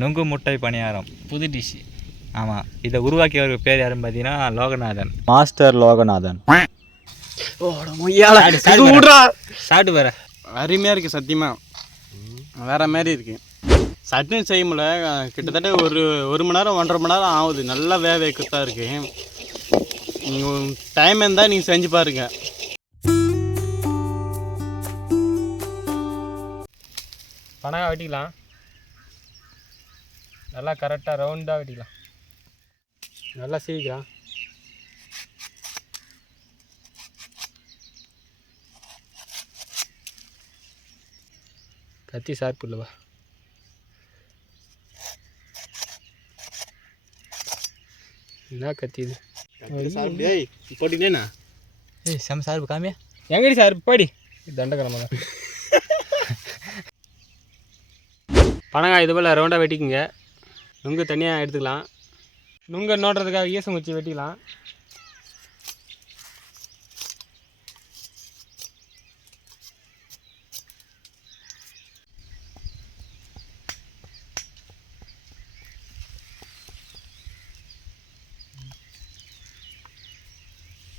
நுங்கு முட்டை பணியாரம். புது டிஷ்ஷு ஆமாம் இதை உருவாக்கியவர் பேர் யாருன்னு பார்த்தீங்கன்னா லோகநாதன். மாஸ்டர் லோகநாதன். சாப்பிட்டு பாரு அருமையாக இருக்குது சத்தியமாக வேற. மாதிரி இருக்கு. சட்னி செய்ய முடியல. கிட்டத்தட்ட ஒரு ஒரு மணி நேரம் ஒன்றரை மணி நேரம் ஆகுது. நல்லா வேக வைக்கத்தா இருக்கு. நீங்கள் டைம் இருந்தால் நீங்கள் செஞ்சு பாருங்க. பணம் வெட்டிக்கலாம். நல்லா கரெக்டாக ரவுண்டாக வெட்டிக்கலாம் நல்லா சீக்கிரம் கத்தி சார்பு இல்லைவா? என்ன கத்தி இது? ஏய் போட்டிங்களேண்ணா ஏய் செம சார்பு காமியா? எங்கடி சார் போடி. தண்டக்கிழமை தான். பனங்காய் இது போல் ரவுண்டாக வெட்டிக்குங்க. நுங்கு தனியாக எடுத்துக்கலாம். நுங்க நோடுறதுக்காக ஈசம் வச்சு வெட்டிக்கலாம்.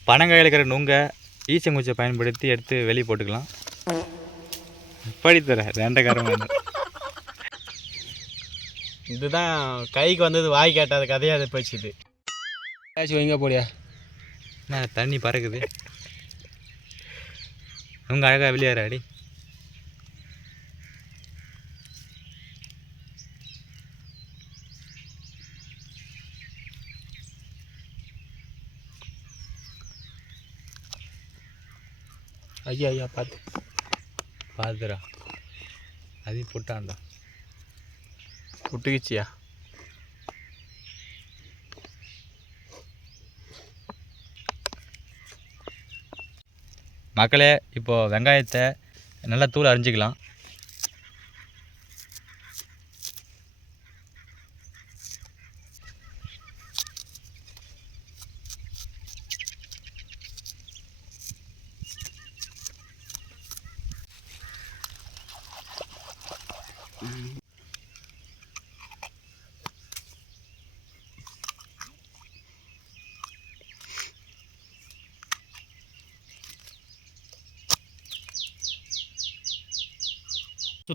பனங்காயில் இருக்கிற நுங்கை ஈச்சங்குச்சியை பயன்படுத்தி எடுத்து வெளியே போட்டுக்கலாம். படித்தர ரெண்டக்காரமாக இதுதான் கைக்கு வந்தது வாய் கேட்டாத கதையாக அதை போச்சுது ஏதாச்சும் வைங்க போடியா? என்ன தண்ணி பறக்குது. நுங்க அழகாக வெளியேறாடி ஐயா ஐயா பார்த்து பாதுரா அது புட்டாண்டா புட்டுக்குச்சியா மக்களே இப்போது வெங்காயத்தை நல்லா தூள் அரிஞ்சிக்கலாம்.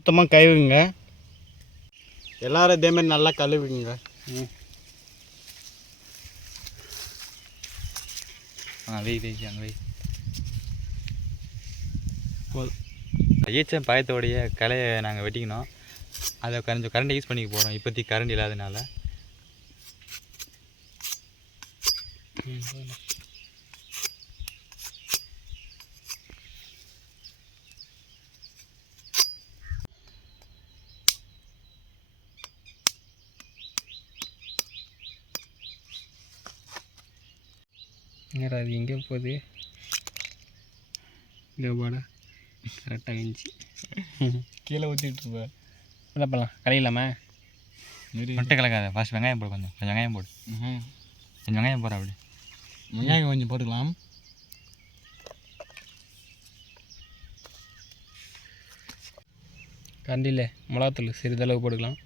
சுத்தமாக கழுவுங்க. எல்லாரும் இதேமாரி நல்லா கழுவுங்க. ஆ வெய் வெய் அங்கே வெய். ஈச்சம் பாயத்தோடைய கலையை நாங்கள் வெட்டிக்கணும். அதை கொஞ்சம் கரண்ட் யூஸ் பண்ணிக்க போகிறோம் இப்போதைக்கு கரண்ட் இல்லாதனால. என்னடா அது எங்கே போகுது? இங்கே போடா. கரெக்டாக இருந்துச்சு. கீழே ஊற்றிட்டு இருப்ப. என்ன பண்ணலாம் கலையிலாமா முட்டை கலக்காத. ஃபர்ஸ்ட் வெங்காயம் போடு கொஞ்சம். கொஞ்சம் வெங்காயம் போடு. கொஞ்சம் வெங்காயம் போடுற அப்படி. வெங்காயம் கொஞ்சம் போட்டுக்கலாம். கண்டியில் மிளகாத்தூள் சிறிதளவு போட்டுக்கலாம்.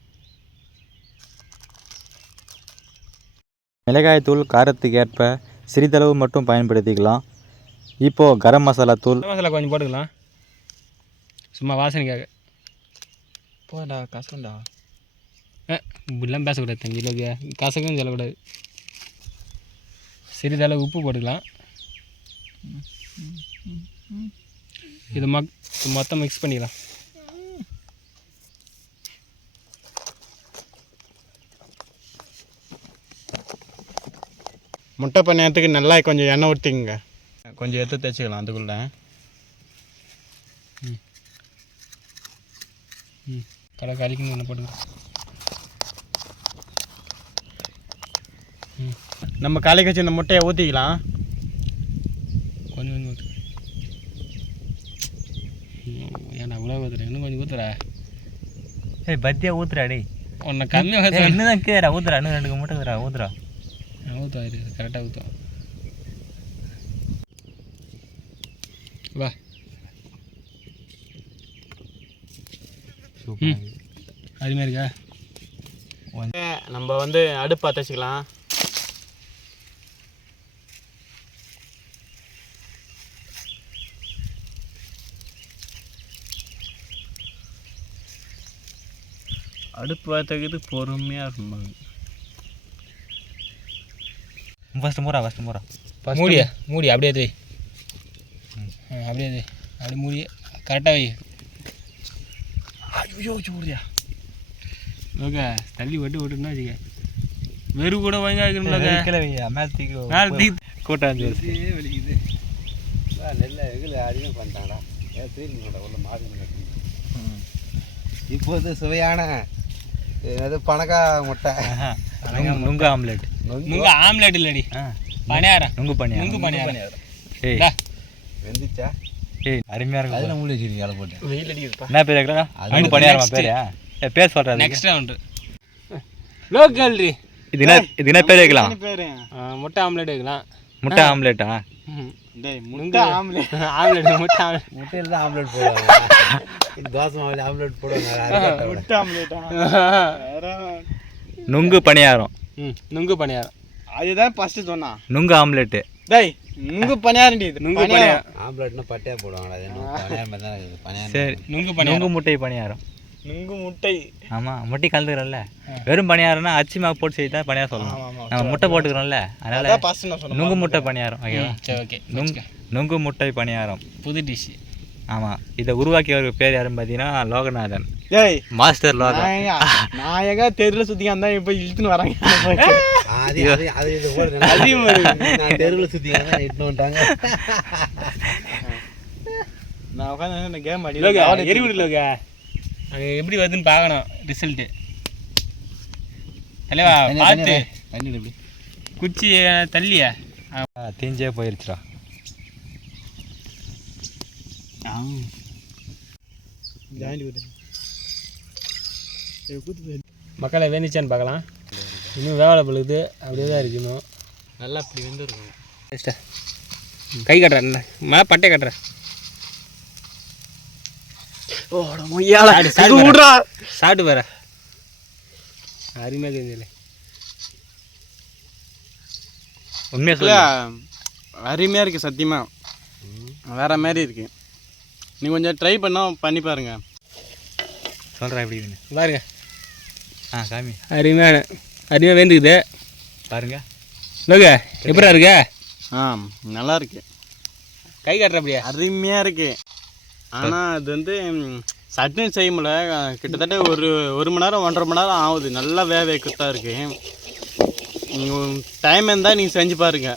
மிளகாய்த்தூள் காரத்துக்கு ஏற்ப சிறிதளவு மட்டும் பயன்படுத்திக்கலாம். இப்போது கரம் மசாலா தூள். மசாலா கொஞ்சம் போட்டுக்கலாம். சும்மா வாசனைக்காக. போடா கசண்டா இப்படிலாம் பேசக்கூடாது தங்கிலோக்கு கசக்கும் சொல்லக்கூடாது. சிறிதளவு உப்பு போட்டுக்கலாம். இது மக் இது மொத்தம் மிக்ஸ் பண்ணிக்கலாம். முட்டை பண்ணத்துக்கு நல்லா கொஞ்சம் எண்ணெய் ஊற்றிங்க கொஞ்சம் எடுத்து தைச்சிக்கலாம் அதுக்குள்ளே. ம். கடை கறிக்குன்னு ஒன்று போட்டுக்கலாம் நம்ம காலைக்கு வச்சு இந்த முட்டையை ஊற்றிக்கலாம் கொஞ்சம் கொஞ்சம் ஊற்று ஏன்டா இவ்வளோ ஊற்றுறேன் இன்னும் கொஞ்சம் ஊற்றுற ஏய் பத்தியா ஊத்துறா டேய். உன்னை கம்மியாக ஏய், இன்னும் தான் கேடா ஊத்துறா இன்னும் ரெண்டு மூட்டை ஊத்துறா ஊத்துறா. ஊற்றுவா இது கரெக்டாக ஊற்றுவா வா சூப்பர் அருமையாக இருக்கா? நம்ம வந்து அடுப்பு பற்ற வச்சுக்கலாம். அடுப்பு பார்த்தது பொறுமையாக இருக்கும் ஃபஸ்ட்டு மூரா ஃபஸ்ட்டு மூரா மூடிய? மூடி. அப்படியே வை. அப்படியே வை. அப்படியே மூடி கரெக்டாக வை. ஐயோ சூரியா ஓகே தள்ளி விட்டு விட்டுனா வச்சுக்க. வெறு கூட வாங்கி வைக்கணும்ல மேலே தூக்கி மேலே தீ கூட்டம் வந்து வலிக்குது. நெல்ல இதில் அதிகம் பண்ணிட்டாங்கடா ஏன் உள்ள மாறி இப்போது சுவையான அது பணக்கா முட்டை. நுங்கு ஆம்லேட். நுங்கு. ஆம்லேட் இல்லடி. பணியாரம். நுங்கு பண்ணியா நுங்கு பணியாரம். ஏய். வெந்துச்சா? ஏய் வச்சிருக்கீங்க போட்டு. வெயில் அடிக்குதுப்பா என்ன பேர் நுங்கு பண்ணியாரமா பேர்? ஏ பேர் சொல்கிறா நெக்ஸ்ட் ரவுண்டு லோக்கல் ரி இது என்ன இது என்ன பேர் வைக்கலாம்? பேரு? முட்டை ஆம்லேட் வைக்கலாம். முட்டை ஆம்லேட்டா? முட்டை ஆம்லேட். ஆம்லேட் முட்டை ஆம்லேட். முட்டையில் தான் ஆம்லெட் போடுவாங்க. தோசை மாவில் ஆம்லெட் போடுவாங்க. முட்டை ஆம்லெட்டா? நுங்கு பணியாரம். ம் நுங்கு பணியாரம். அதுதான் ஃபஸ்ட்டு சொன்னான் நுங்கு ஆம்லேட்டு. டேய் நுங்கு பணியாரண்டி இது. நுங்கு பணியாரம். ஆம்லெட்னா பட்டையா போடுவாங்களா அது பணியாரம் பணியாரம் சரி நுங்கு நுங்கு பணியாரம். முட்டை பணியாரம். நுங்கு முட்டை. ஆமாம் முட்டை கலந்துக்கிறோம்ல. வெறும் பணியாரம்னா அரிசி மாவு போட்டு செய்து தான் பணியாரம் சொல்லணும். நம்ம முட்டை போட்டுக்கிறோம்ல அதனால நுங்கு முட்டை பணியாரம் ஓகேவா சரி ஓகே நுங்கு நுங்கு முட்டை பணியாரம். புது டிஷ் ஆமாம் இதை உருவாக்கியவர் பேர் யாருன்னு பார்த்தீங்கன்னா லோகநாதன். டேய் மாஸ்டர் எங்க தெருவில் சுற்றி அந்த இப்போ இழுத்துன்னு வராங்க. தெருவில் சுற்றி இட்டு வந்துட்டாங்க. நான் உட்காந்து கேம் அடி லோகா எரிவிடு லோகா. அங்கே எப்படி வருதுன்னு பார்க்கணும் ரிசல்ட்டு தலைவா பார்த்து. பண்ணிடு இப்படி குச்சி தள்ளியா? தீஞ்சே போயிருச்சுடா. மக்களை வேணிச்சான்னு பார்க்கலாம். இன்னும் வேலை பழுகுது அப்படியே தான் இருக்கு இன்னும். நல்லா அப்படி வந்துருக்கும். கை கட்டுறேன் மேலே பட்டை கட்டுறேன். சாப்பிட்டு பாரு அருமையாக தெரிஞ்சல உண்மையாக அருமையாக இருக்குது சத்தியமாக வேற மாதிரி இருக்கு. நீ கொஞ்சம் ட்ரை பண்ணா பண்ணி பாருங்க. சொல்கிறா எப்படி பாருங்க. ஆ சாமி. அருமையான அருமையாக வேந்துக்குது. பாருங்க. லோக எப்படா இருக்க? ஆ நல்லா இருக்கு. கை கட்டுற அப்படியா? அருமையாக இருக்கு. ஆனால் அது வந்து சட்னி செய்ய முடியல கிட்டத்தட்ட ஒரு ஒரு மணி நேரம் ஒன்றரை மணி நேரம் ஆகுது. நல்லா வேக வைக்கத்தான் இருக்கு. நீங்கள் டைம் இருந்தால் நீங்கள் செஞ்சு பாருங்க.